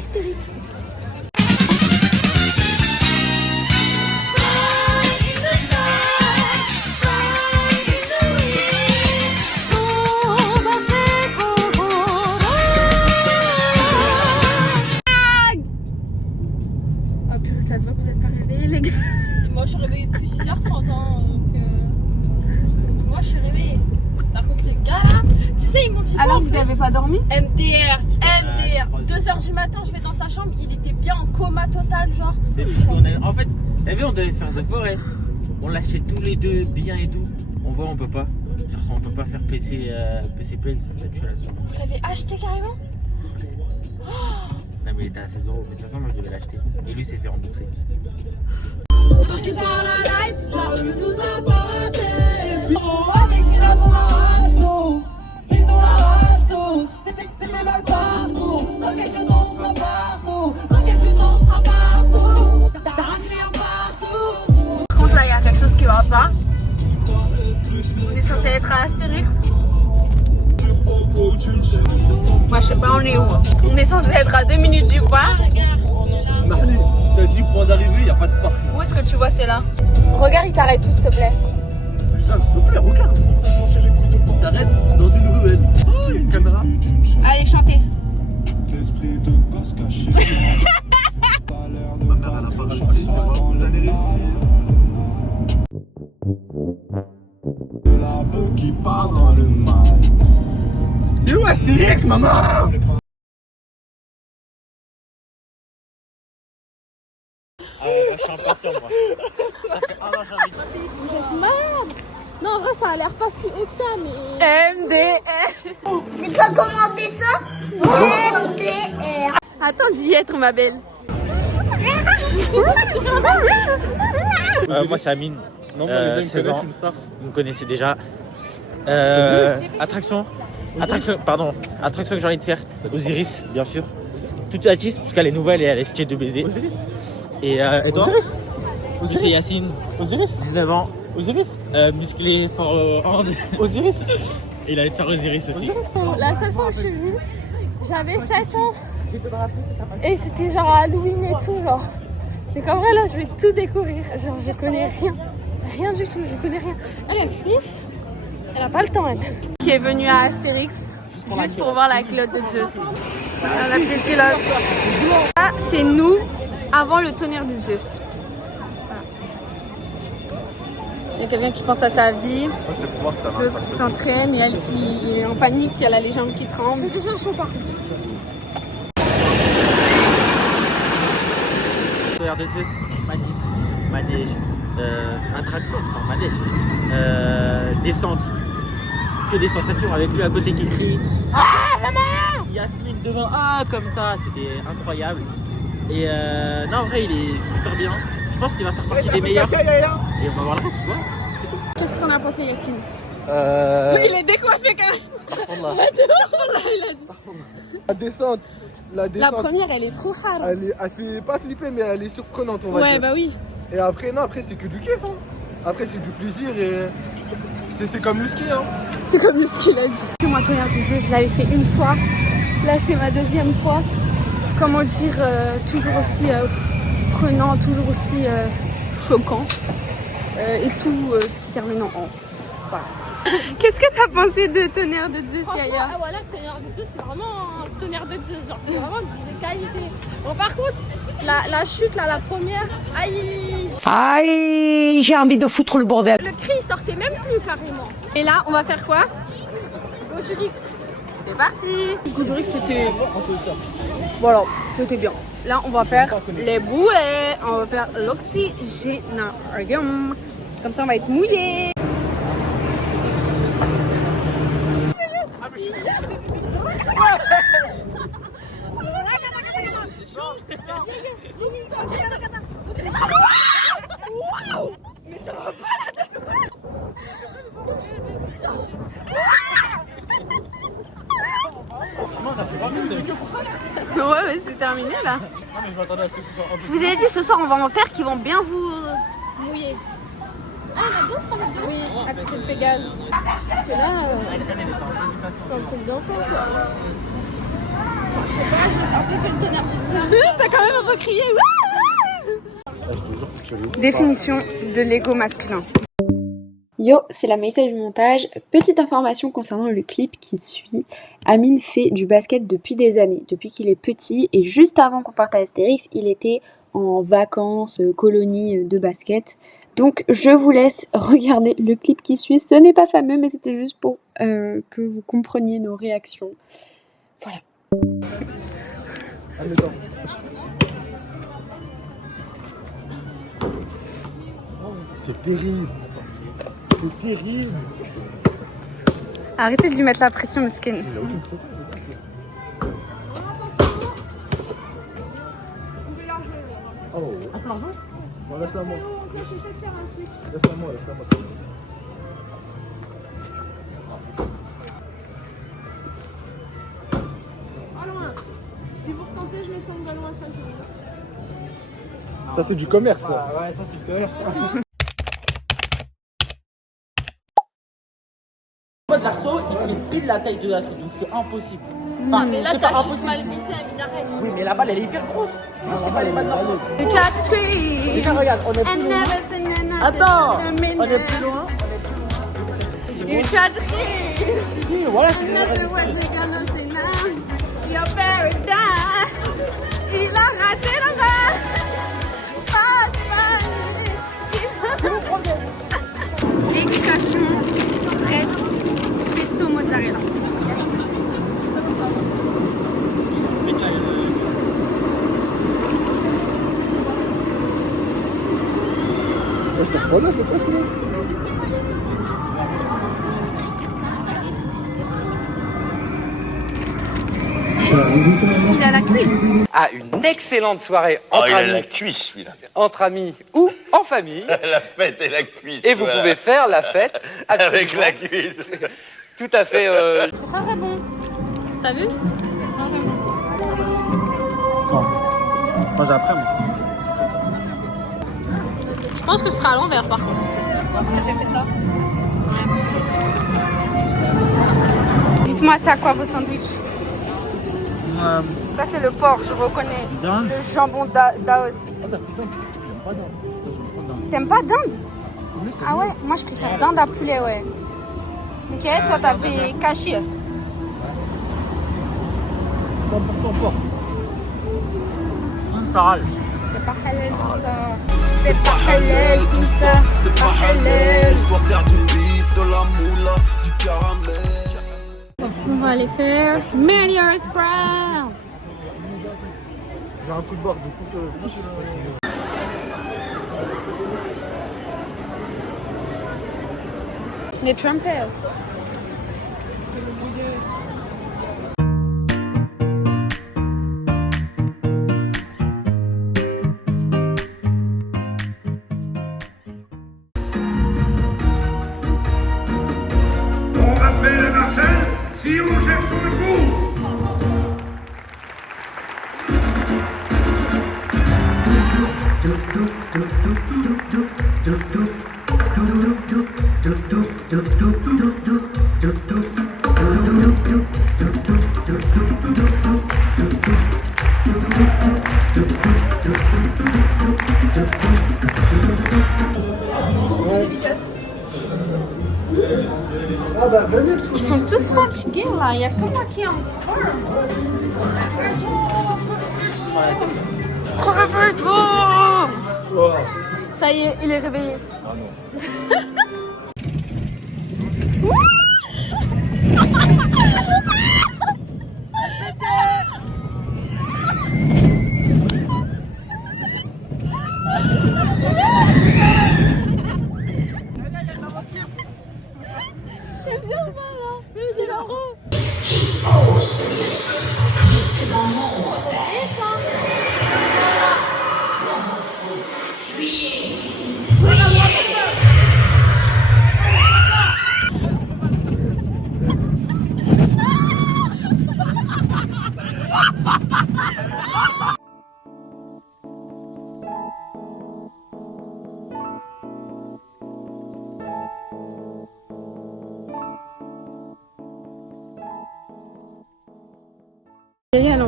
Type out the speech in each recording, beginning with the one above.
Astérix. Ça se voit que vous n'êtes pas réveillés, les gars. Moi, je suis réveillée depuis 6h30. Hein, donc, moi, je suis réveillée. Par contre, les gars, là, tu sais, ils m'ont dit. Alors, vous n'avez pas dormi? MDR. 2h du matin, je vais dans sa chambre. Il était bien en coma total, genre. En fait, t'as vu, on devait faire The Forest. On lâchait tous les deux bien et tout. On voit, on peut pas. Genre, on peut pas faire PC Play, ça va tuer la soirée. Vous l'avez acheté carrément? Non, mais il était à 16 €. Mais de toute façon, moi, je devais l'acheter. Et lui, s'est fait rembourser. Parti par la life, la rue nous a parlé. Oh, avec Tina dans la rage, nous. Ils ont la rage, tous. T'étais mal partout. Dans quelques temps, on sera partout. Dans quelques temps, on sera partout. T'as ragé partout. Par contre, là, il y a quelque chose qui va pas. On est censé être à Astérix. Moi, je sais pas, on est où? On est censé être à 2 minutes du parc. Marley, t'as dit point d'arrivée, il n'y a pas de parc. Où est-ce que tu vois, c'est là? Regarde, il t'arrête tout, s'il te plaît. Putain, s'il te plaît, regarde. T'arrêtes dans une ruelle. Oh, une caméra. Allez, chantez. L'esprit de gosse caché. Ma mère, elle a pas rajouté, c'est bon, vous allez réussir. De la beuh qui part dans le mal. C'est où Astérix, maman? Ah ouais, moi, je suis impatient, moi. Ça fait 1 an que j'ai envie de... Vous êtes malade. Non, en vrai, ça a l'air pas si haut que ça, mais. MDR. C'est pas commenter ça? MDR. Attends d'y être, ma belle. Moi, c'est Amine. Non, mais les gens, ils me 16 connaissent, ans. ils le savent. Vous me connaissez déjà. Attraction que j'ai envie de faire. Osiris, bien sûr. Toute artiste, parce qu'elle est nouvelle et elle est stylée de baiser. Osiris. Et toi? Osiris. C'est Yacine. Osiris. 19 ans. Osiris. Musclé, fort hand. Osiris. Et il allait te faire Osiris aussi. La seule fois où je suis venue, j'avais 7 ans. Et c'était genre à Halloween et tout, genre. Donc en vrai, là, je vais tout découvrir. Genre, je connais rien. Rien du tout, je connais rien. Elle fonce. Elle a pas le temps, elle. Qui est venu à Astérix juste pour voir la culotte de Zeus. La petite culotte. Ça, c'est nous avant le tonnerre de Zeus. Voilà. Il y a quelqu'un qui pense à sa vie, C'est pour voir que ça l'autre qui s'entraîne et elle qui est en panique, qui a les jambes qui tremblent. C'est déjà chaud par contre. Tonnerre de Zeus, magnifique. Manège. Attraction, c'est pas un manège. Descente. Que des sensations avec lui à côté qui crie. Ah, maman! Yasmine devant. Ah, comme ça, c'était incroyable. Et non, en vrai, il est super bien. Je pense qu'il va faire partie des meilleurs. Et on va voir le reste, quoi. Qu'est-ce que t'en as pensé, Yacine? Il est décoiffé quand même. La descente. La première, elle est trop hard. Elle fait pas flipper, mais elle est surprenante, on va Ouais, dire. bah oui. Et après, non, après, c'est que du kiff. Hein. Après, c'est du plaisir et c'est comme le ski. Hein. C'est comme ce qu'il a dit. Moi, tonnerre de Zeus, je l'avais fait une fois. Là, c'est ma deuxième fois. Comment dire, toujours aussi prenant, toujours aussi choquant. Et tout ce qui termine en an. Voilà. Qu'est-ce que t'as pensé de tonnerre de Zeus, Yaya? Ah voilà, tonnerre de Zeus, c'est vraiment un tonnerre de Zeus. Genre, c'est vraiment de qualité. Bon, par contre, la chute, là, la première, aïe! Aïe, j'ai envie de foutre le bordel. Le cri, il sortait même plus carrément. Et là, on va faire quoi? Gojulix. C'est parti! Goudurix, c'était... Voilà, c'était bien. Là, on va faire les bouées. On va faire l'oxygénarium. Comme ça, on va être mouillé. Ouais, mais c'est terminé là. Non, mais je m'attendais à ce que ce soit un peu. Je vous ai dit, ce soir, on va en faire qui vont bien vous Mouillé. Ah, il y en a d'autres avec des oui, à côté de Pégase. Parce que là, c'est un truc d'enfant quoi. Je sais pas, j'ai un peu fait le tonnerre de ça. T'as quand même un peu crié. Définition de l'ego masculin. Yo, c'est la Maïssa du montage. Petite information concernant le clip qui suit. Amine fait du basket depuis des années, depuis qu'il est petit. Et juste avant qu'on parte à Astérix, il était en vacances, colonie de basket. Donc je vous laisse regarder le clip qui suit. Ce n'est pas fameux, mais c'était juste pour que vous compreniez nos réactions. Voilà. C'est terrible. C'est terrible. Arrêtez de lui mettre la pression, Mesken. Oh. Bon, laisse à moi. Laisse à moi. Si vous retentez, je mets 5 ballons à 5 euros. Ça, c'est du commerce. Ça. Ah ouais, ça c'est le commerce. L'arceau, il fait pile la taille de la truc, donc c'est impossible. Enfin, Mais là, c'est pas t'as juste impossible. mal vissé à Minarette. Oui, mais la balle elle est hyper grosse. Je te jure, c'est pas les balles normales. You try to scream Déjà, regarde, on est plus and loin. never sing another Attends, on est minute. plus loin. You try to scream Oui, voilà, c'est another what you gonna say now. Your paradise. Il a raté la balle. C'est mon problème. Dégustation, prête, pesto mozzarella. Je te refais là, c'est quoi ce mec? Il a la cuisse. À une excellente soirée entre il a amis, la cuisse, celui-là. entre amis ou en famille. La fête et la cuisse. Et vous voilà. pouvez faire la fête Avec absolument la cuisse. tout à fait. Très bon. T'as vu? Moi j'ai après moi. Je pense que ce sera à l'envers par contre. Parce que j'ai fait ça. Dites-moi, c'est à quoi vos sandwichs? Ça, c'est le porc, je reconnais. Dinde. Le jambon d'Aoste. T'aimes pas dinde? Ah ouais, moi je préfère dinde à poulet, ouais. Ok, toi t'as fait caché. 100% porc. Faral. C'est pas halal tout ça. C'est pas halal tout ça. C'est pas halal. Je dois faire du bif, de la moula, du caramel. On va aller faire Meilleur Sprouts. J'ai un coup de barre de fou. Les trumpets. On rappelle à Marcel, si on cherche ton fou. Ils sont tous fatigués là, il y a que moi qui est en forme. Réveille-toi. Ça y est, il est réveillé.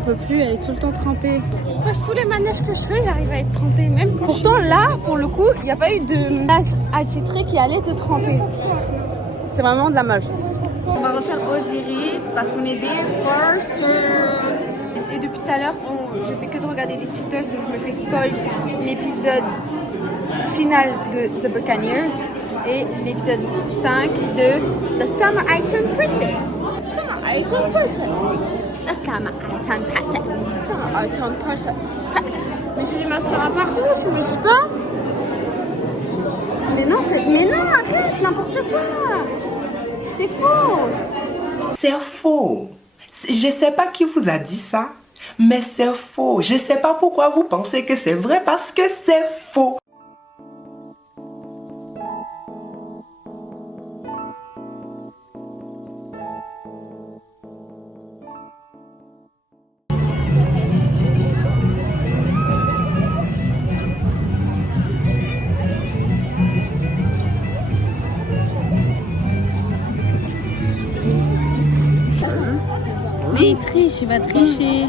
j'en peux plus, elle est tout le temps trempée. Tous les manèges que je fais, j'arrive à être trempée. Même quand Pourtant là, pour le coup, il n'y a pas eu de masse attitrée qui allait te tremper. C'est vraiment de la malchance. On va refaire Osiris parce qu'on est des forceurs. Et depuis tout à l'heure, je fais que de regarder des TikTok, je me fais spoil l'épisode final de The Buccaneers et l'épisode 5 de The Summer I Turned Pretty. Summer I Turned Pretty. The Summer I Turned Pretty. Summer I Turned Pretty. mais j'ai des mascaras partout, je me suis pas. Mais non, arrête, n'importe quoi. C'est faux. C'est faux. Je sais pas qui vous a dit ça, mais c'est faux. Je sais pas pourquoi vous pensez que c'est vrai parce que c'est faux. Mais il triche, il va tricher.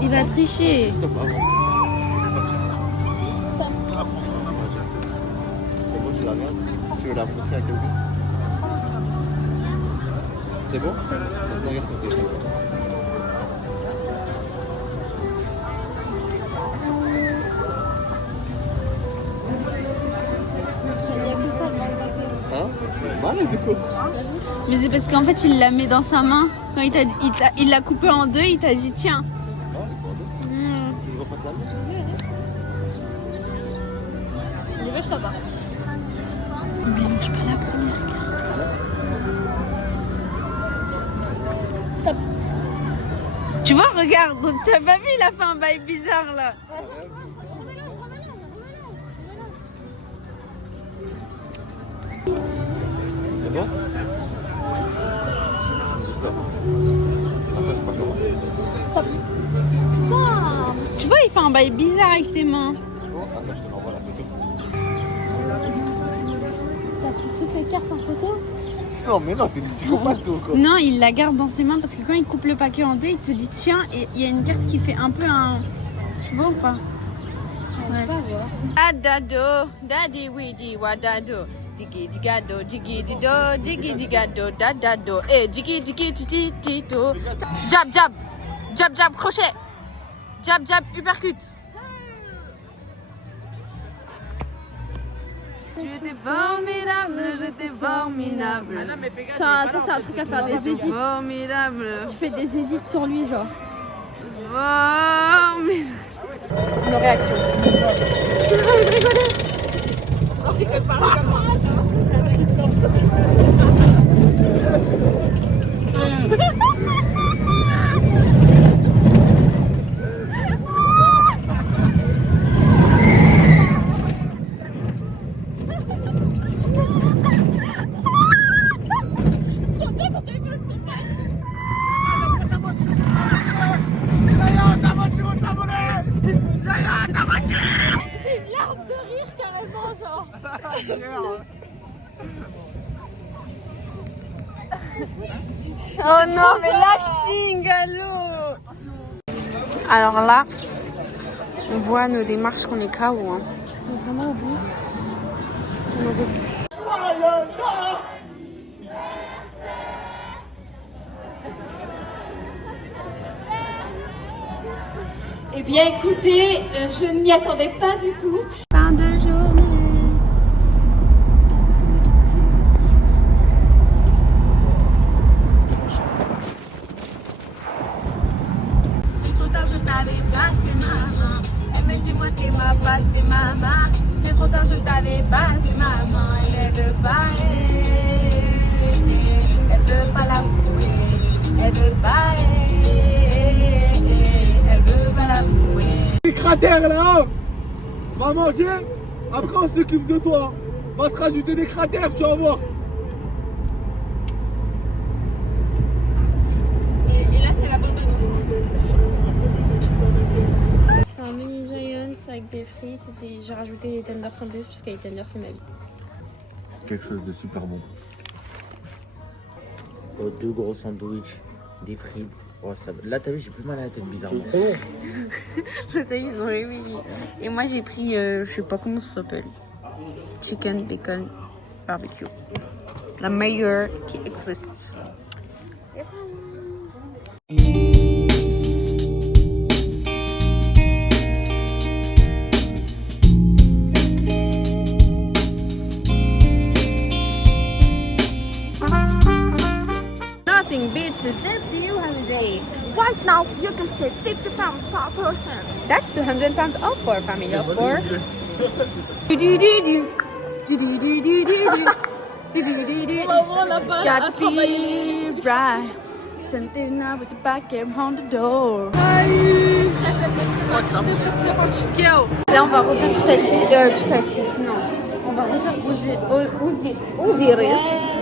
Il va tricher. C'est bon, tu la regardes. Tu veux la montrer à quelqu'un? C'est bon? Regarde ton téléphone. Hein? Mal de quoi? Mais c'est parce qu'en fait, il la met dans sa main. Quand il l'a coupé en deux, il t'a dit tiens. Tu veux refaire la main? Je pas. Mélange pas la première carte. Stop. Tu vois, regarde, t'as pas vu, il a fait un bail bizarre là. C'est bon? Stop. Attends, je pas commencer. Stop. Putain. Tu vois, il fait un bail bizarre avec ses mains. C'est bon? Attends, je te l'envoie la photo. T'as pris toutes les cartes en photo? Non, mais non, t'es psychopathe toi quoi. Non, il la garde dans ses mains parce que quand il coupe le paquet en deux, il te dit tiens, et il y a une carte qui fait un peu un... Tu vois ou pas? J'arrive pas à voir. Adado, daddy weedy wadado. Digi digado, digi dido, digi digado, dadado. Eh, digi digi titi tito. Jab, jab. Jab, jab, crochet. Jab, jab, uppercut. J'étais formidable, j'étais formidable. Ça c'est un truc à faire, des édits. Formidable. Tu fais des édits sur lui, genre. Formidable. Nos réactions. J'ai envie de rigoler. J'ai une larme de rire carrément, genre. Oh non, mais l'acting, allô. Alors là, on voit nos démarches qu'on est KO. Hein. On est vraiment au bout. On est au bout. Eh bien écoutez, je ne m'y attendais pas du tout. Fin de journée. C'est trop tard, je t'avais passé maman. Elle me dit moi t'es ma passé maman. C'est trop tard, je t'avais passé maman. Elle veut pas, elle veut pas l'avouer. Elle veut pas, elle veut pas l'avouer. Les cratères là, va manger, après on s'occupe de toi. Va te rajouter des cratères, tu vas voir. Et là c'est la bonne danse. C'est un mini Giant avec des frites et j'ai rajouté des tenders en plus parce que les tenders c'est ma vie. Quelque chose de super bon. Deux gros sandwichs des frites. Oh, ça... Là, t'as vu, j'ai plus mal à la tête, bizarrement. Je sais, ils ont oui. Et moi, j'ai pris, je sais pas comment ça s'appelle. Chicken, bacon, barbecue. La meilleure qui existe. Nothing beats a Jetty holiday. Right now, you can save £50 per person. That's £200 off for a family of 4. Got to be right. Something I was back on the door. Là, on va refaire Tutachi, non. On va refaire Osiris.